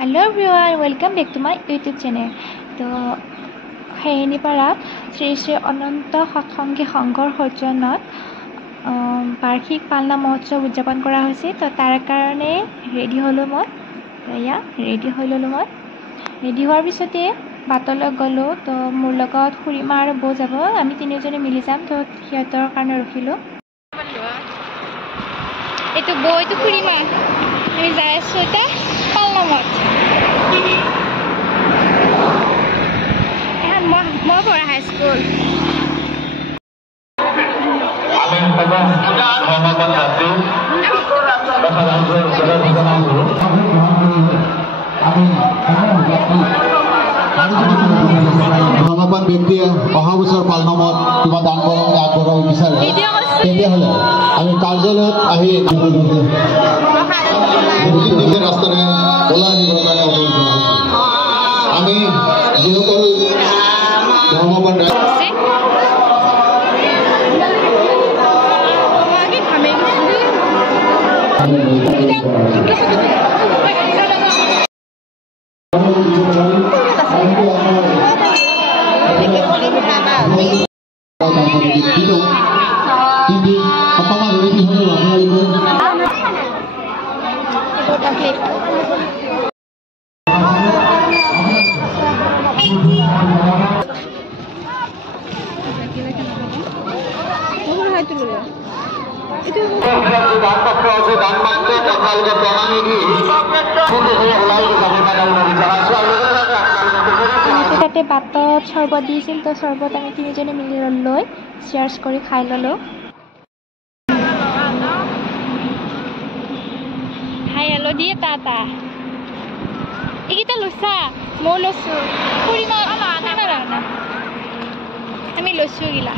Hello everyone, welcome back to my YouTube channel. তো হেৰিনিপাৰাত শ্ৰী শ্ৰী অনন্ত সৎসংগী সংঘৰ সৌজন্যত বাৰ্ষিক পালনা মহোৎসৱ উদযাপন কৰা হৈছে। তো তাৰ কাৰণে ৰেডি হ'লোঁ মই। ৰেডি হৈ ল'লোঁ মই। ৰেডি হোৱাৰ পিছতে বাটলৈ গ'লোঁ। তো মোৰ লগত খুৰীমা আৰু বৌ যাব, আমি তিনিওজনে মিলি যাম। তো সিহঁতৰ কাৰণে ৰখিলোঁ। এইটো বৌ, এইটো খুৰীমা। আমি যাই আছোঁ এতিয়া পালনামত। এখন মই পঢ়া হাইস্কুল। ধৰ্মৱান ব্যক্তিয়ে অহা বছৰ পালনামত কিবা দান বৰঙণি আগবঢ়াব বিচাৰে, তেতিয়াহ'লে আমি কাৰ্যালয়ত আহি ৰাস্তাৰে ওলাই আহিবৰ কাৰণে অনুৰোধ জনাইছোঁ। আমি যিসকল ধৰ্মৱান তাতে বাটত চৰ্বত দিছিল। তো চৰ্বত আমি তিনিজনে মিলি লৈ শ্বেয়াৰ্ছ কৰি খাই ল'লোঁ। হাই হেল্ল' দিয়ে তা এইকেইটা লৈছা, মই লৈছোঁ। খুৰীমা আমি লৈছোঁ এইগিলা।